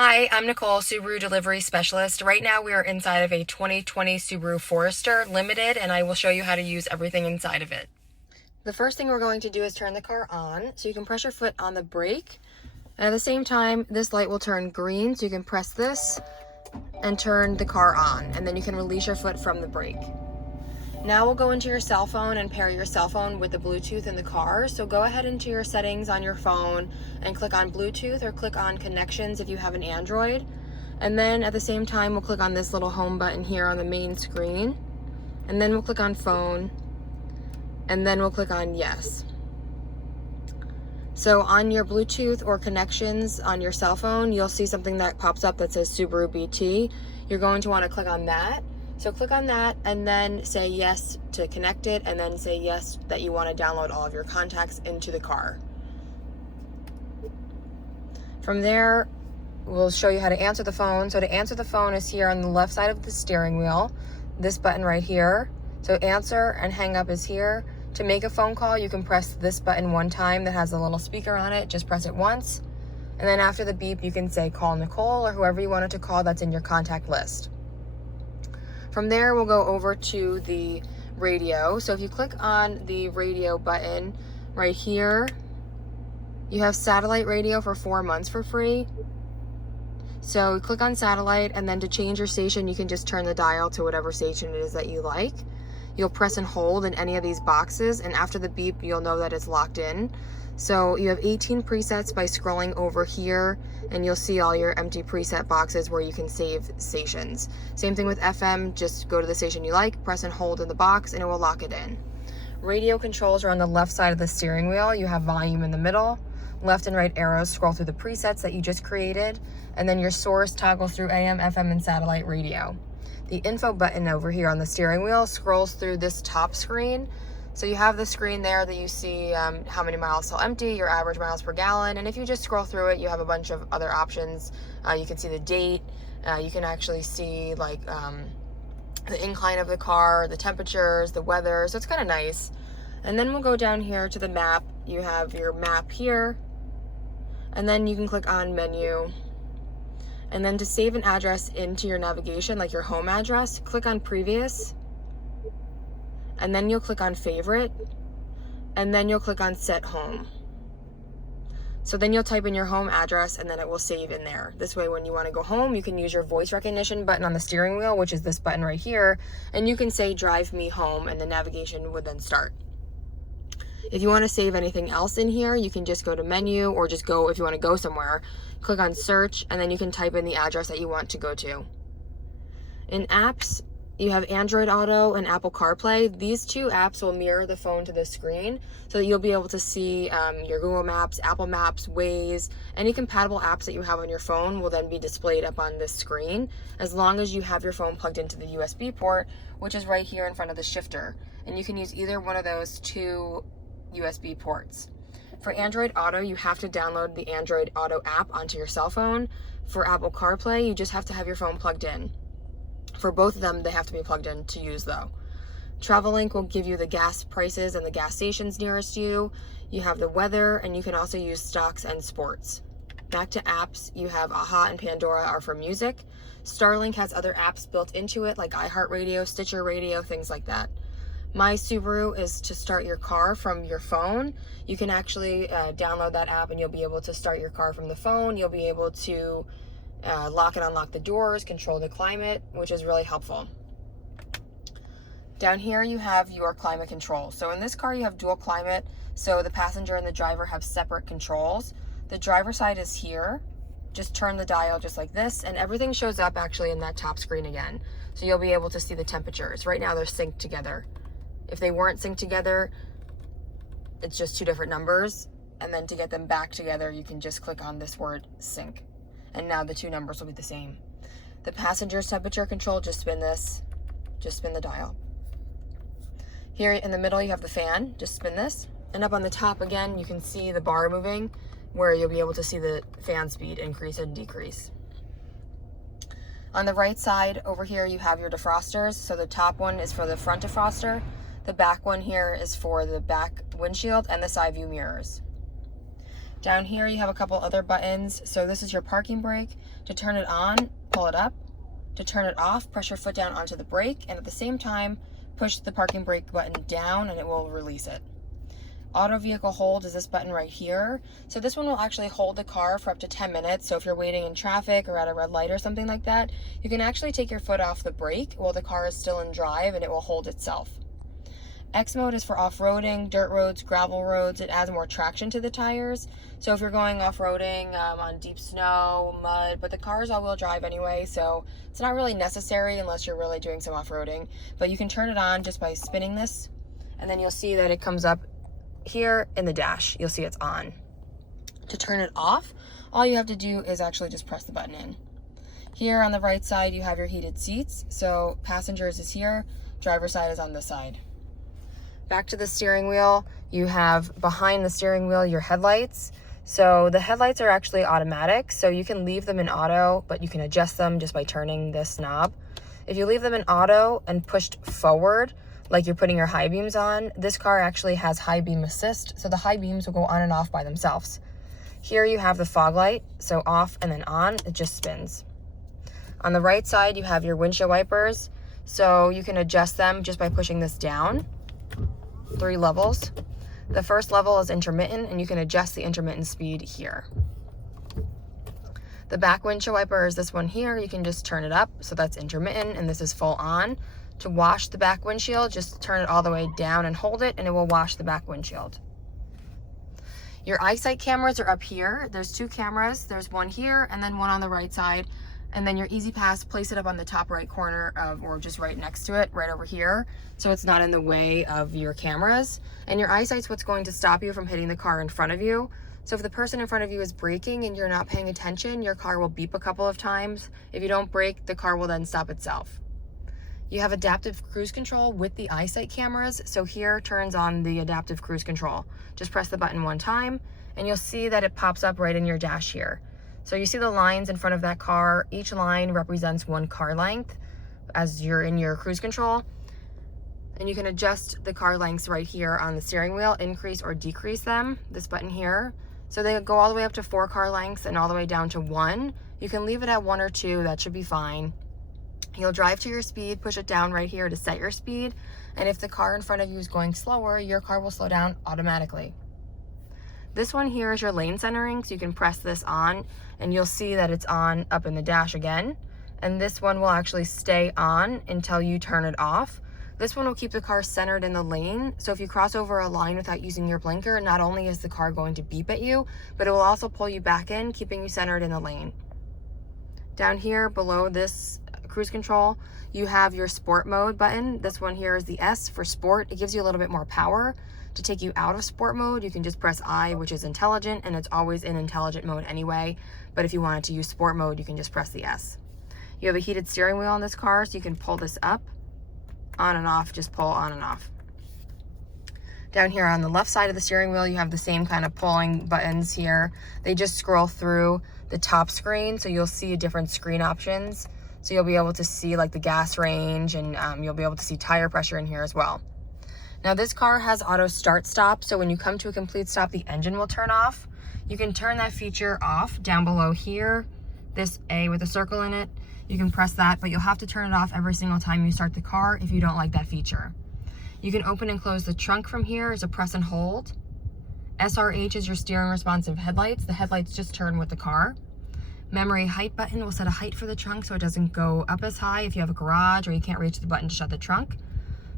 Hi, I'm Nicole, Subaru Delivery Specialist. Right now we are inside of a 2020 Subaru Forester Limited, and I will show you how to use everything inside of it. The first thing we're going to do is turn the car on. So you can press your foot on the brake. And at the same time, this light will turn green, so you can press this and turn the car on. And then you can release your foot from the brake. Now we'll go into your cell phone and pair your cell phone with the Bluetooth in the car. So go ahead into your settings on your phone and click on Bluetooth or click on connections if you have an Android. And then at the same time, we'll click on this little home button here on the main screen. And then we'll click on phone. And then we'll click on yes. So on your Bluetooth or connections on your cell phone, you'll see something that pops up that says Subaru BT. You're going to want to click on that. So click on that and then say yes to connect it, and then say yes that you want to download all of your contacts into the car. From there, we'll show you how to answer the phone. So to answer the phone is here on the left side of the steering wheel, this button right here. So answer and hang up is here. To make a phone call, you can press this button one time that has a little speaker on it. Just press it once. And then after the beep, you can say call Nicole or whoever you wanted to call that's in your contact list. From there, we'll go over to the radio. So if you click on the radio button right here, you have satellite radio for 4 months for free. So click on satellite, and then to change your station, you can just turn the dial to whatever station it is that you like. You'll press and hold in any of these boxes, and after the beep, you'll know that it's locked in. So you have 18 presets by scrolling over here, and you'll see all your empty preset boxes where you can save stations. Same thing with FM, just go to the station you like, press and hold in the box, and it will lock it in. Radio controls are on the left side of the steering wheel. You have volume in the middle. Left and right arrows scroll through the presets that you just created, and then your source toggles through AM, FM, and satellite radio. The info button over here on the steering wheel scrolls through this top screen. So you have the screen there that you see how many miles till empty, your average miles per gallon, and if you just scroll through it, you have a bunch of other options. You can see the date, you can actually see like the incline of the car, the temperatures, the weather, so it's kind of nice. And then we'll go down here to the map. You have your map here, and then you can click on menu. And then to save an address into your navigation, like your home address, click on previous, and then you'll click on favorite, and then you'll click on set home. So then you'll type in your home address, and then it will save in there. This way, when you want to go home, you can use your voice recognition button on the steering wheel, which is this button right here, and you can say drive me home, and the navigation would then start. If you want to save anything else in here, you can just go to menu, or just go, if you want to go somewhere, click on search, and then you can type in the address that you want to go to. In apps, you have Android Auto and Apple CarPlay. These two apps will mirror the phone to the screen so that you'll be able to see your Google Maps, Apple Maps, Waze, any compatible apps that you have on your phone will then be displayed up on this screen as long as you have your phone plugged into the USB port, which is right here in front of the shifter. And you can use either one of those two USB ports. For Android Auto, you have to download the Android Auto app onto your cell phone. For Apple CarPlay, you just have to have your phone plugged in. For both of them, they have to be plugged in to use though. TravelLink will give you the gas prices and the gas stations nearest you. You have the weather, and you can also use stocks and sports. Back to apps, you have Aha and Pandora are for music. Starlink has other apps built into it like iHeartRadio, Stitcher Radio, things like that. My Subaru is to start your car from your phone. You can actually download that app, and you'll be able to start your car from the phone. You'll be able to lock and unlock the doors, control the climate, which is really helpful. Down here you have your climate control. So in this car you have dual climate, so the passenger and the driver have separate controls. The driver side is here. Just turn the dial just like this, and everything shows up actually in that top screen again. So you'll be able to see the temperatures. Right now they're synced together. If they weren't synced together, it's just two different numbers, and then to get them back together, you can just click on this word sync. And now the two numbers will be the same. The passenger's temperature control, just spin this, just spin the dial. Here in the middle, you have the fan, just spin this. And up on the top again, you can see the bar moving, where you'll be able to see the fan speed increase and decrease. On the right side over here, you have your defrosters. So the top one is for the front defroster. The back one here is for the back windshield and the side view mirrors. Down here you have a couple other buttons. So this is your parking brake. To turn it on, pull it up. To turn it off, press your foot down onto the brake, and at the same time, push the parking brake button down and it will release it. Auto vehicle hold is this button right here. So this one will actually hold the car for up to 10 minutes. So if you're waiting in traffic or at a red light or something like that, you can actually take your foot off the brake while the car is still in drive and it will hold itself. X mode is for off-roading, dirt roads, gravel roads. It adds more traction to the tires. So if you're going off-roading on deep snow, mud, but the car is all-wheel drive anyway, so it's not really necessary unless you're really doing some off-roading. But you can turn it on just by spinning this, and then you'll see that it comes up here in the dash. You'll see it's on. To turn it off, all you have to do is actually just press the button in. Here on the right side, you have your heated seats. So passengers is here, driver's side is on this side. Back to the steering wheel, you have behind the steering wheel your headlights. So the headlights are actually automatic, so you can leave them in auto, but you can adjust them just by turning this knob. If you leave them in auto and pushed forward, like you're putting your high beams on, this car actually has high beam assist, so the high beams will go on and off by themselves. Here you have the fog light, so off and then on, it just spins. On the right side, you have your windshield wipers, so you can adjust them just by pushing this down. 3 levels. The first level is intermittent, and you can adjust the intermittent speed here. The back windshield wiper is this one here. You can just turn it up, so that's intermittent, and this is full on. To wash the back windshield, just turn it all the way down and hold it, and it will wash the back windshield. Your eyesight cameras are up here. There's 2 cameras. There's one here, and then one on the right side. And then your Easy Pass, place it up on the top right corner of, or just right next to it, right over here, so it's not in the way of your cameras. And your eyesight's what's going to stop you from hitting the car in front of you. So if the person in front of you is braking and you're not paying attention, your car will beep a couple of times. If you don't brake, the car will then stop itself. You have adaptive cruise control with the eyesight cameras. So here turns on the adaptive cruise control. Just press the button one time and you'll see that it pops up right in your dash here. So you see the lines in front of that car. Each line represents 1 car length as you're in your cruise control. And you can adjust the car lengths right here on the steering wheel, increase or decrease them, this button here. So they go all the way up to 4 car lengths and all the way down to 1. You can leave it at 1 or 2, that should be fine. You'll drive to your speed, push it down right here to set your speed. And if the car in front of you is going slower, your car will slow down automatically. This one here is your lane centering, so you can press this on and you'll see that it's on up in the dash again. And this one will actually stay on until you turn it off. This one will keep the car centered in the lane. So if you cross over a line without using your blinker, not only is the car going to beep at you, but it will also pull you back in, keeping you centered in the lane. Down here below this cruise control, you have your sport mode button. This one here is the S for sport. It gives you a little bit more power. To take you out of sport mode, you can just press I, which is intelligent, and it's always in intelligent mode anyway. But if you wanted to use sport mode, you can just press the S. You have a heated steering wheel on this car, so you can pull this up, on and off, just pull on and off. Down here on the left side of the steering wheel, you have the same kind of pulling buttons here. They just scroll through the top screen, so you'll see different screen options. So you'll be able to see like the gas range, and you'll be able to see tire pressure in here as well. Now this car has auto start stop, so when you come to a complete stop, the engine will turn off. You can turn that feature off down below here, this A with a circle in it. You can press that, but you'll have to turn it off every single time you start the car if you don't like that feature. You can open and close the trunk from here as a press and hold. SRH is your steering responsive headlights. The headlights just turn with the car. Memory height button will set a height for the trunk so it doesn't go up as high if you have a garage or you can't reach the button to shut the trunk.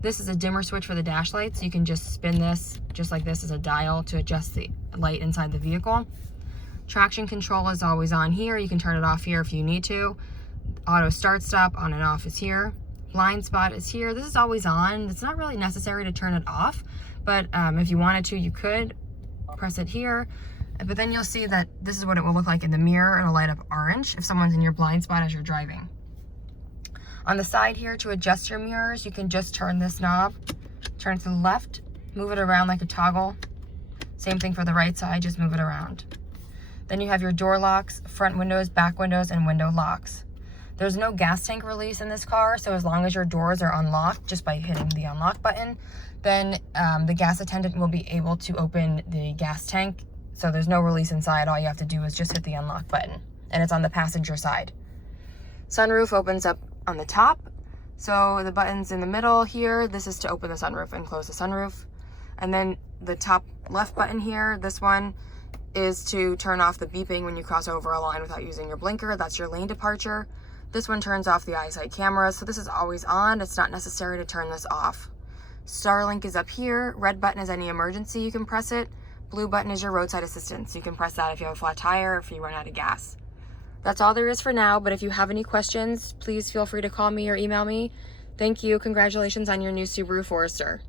This is a dimmer switch for the dash light, so you can just spin this just like this as a dial to adjust the light inside the vehicle. Traction control is always on here. You can turn it off here if you need to. Auto start stop on and off is here. Blind spot is here. This is always on. It's not really necessary to turn it off, but if you wanted to, you could press it here. But then you'll see that this is what it will look like in the mirror. It'll light up orange if someone's in your blind spot as you're driving. On the side here, to adjust your mirrors, you can just turn this knob, turn it to the left, move it around like a toggle. Same thing for the right side, just move it around. Then you have your door locks, front windows, back windows, and window locks. There's no gas tank release in this car, so as long as your doors are unlocked just by hitting the unlock button, then the gas attendant will be able to open the gas tank So there's no release inside. All you have to do is just hit the unlock button, and it's on the passenger side. Sunroof opens up on the top. So the button's in the middle here. This is to open the sunroof and close the sunroof. And then the top left button here, this one is to turn off the beeping when you cross over a line without using your blinker. That's your lane departure. This one turns off the eyesight camera. So this is always on. It's not necessary to turn this off. Starlink is up here. Red button is any emergency. You can press it. Blue button is your roadside assistance. You can press that if you have a flat tire or if you run out of gas. That's all there is for now, but if you have any questions, please feel free to call me or email me. Thank you. Congratulations on your new Subaru Forester.